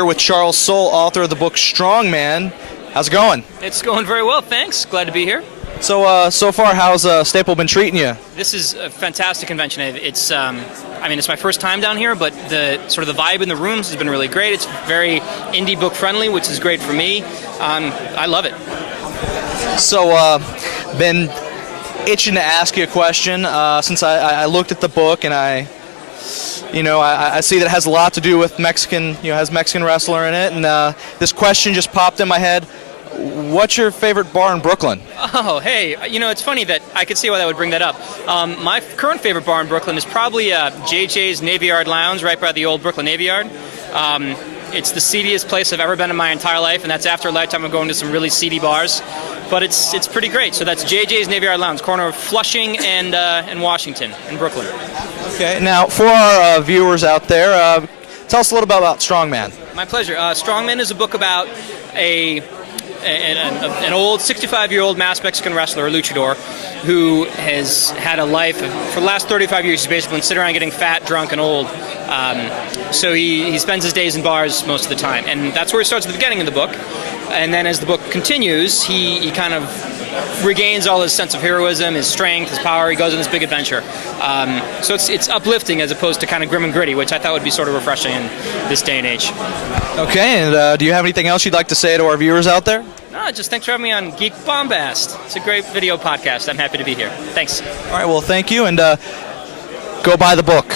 here with Charles Soule, author of the book Strongman. How's it going? It's going very well, thanks. Glad to be here. So far, how's Staple been treating you? This is a fantastic convention. It's my first time down here, but the vibe in the rooms has been really great. It's very indie book friendly, which is great for me. I love it. So, been itching to ask you a question since I looked at the book and I see that it has a lot to do with Mexican, has Mexican wrestler in it, and this question just popped in my head. What's your favorite bar in Brooklyn? Oh, hey, it's funny that I could see why that would bring that up. My current favorite bar in Brooklyn is probably JJ's Navy Yard Lounge right by the old Brooklyn Navy Yard. It's the seediest place I've ever been in my entire life, and that's after a lifetime of going to some really seedy bars. But it's pretty great. So that's JJ's Navy Yard Lounge, corner of Flushing and Washington in Brooklyn. Okay, now for our viewers out there, tell us a little bit about Strongman. My pleasure. Strongman is a book about an old 65-year-old masked Mexican wrestler, a luchador, who has had a life for the last 35 years. He's basically been sitting around getting fat, drunk, and old. So he spends his days in bars most of the time. And that's where he starts at the beginning of the book. And then as the book continues, he kind of regains all his sense of heroism, his strength, his power. He goes on this big adventure. So it's uplifting as opposed to kind of grim and gritty, which I thought would be sort of refreshing in this day and age. Okay, and do you have anything else you'd like to say to our viewers out there? No, just thanks for having me on Geek Bombast. It's a great video podcast. I'm happy to be here. Thanks. All right, well, thank you, and go buy the book.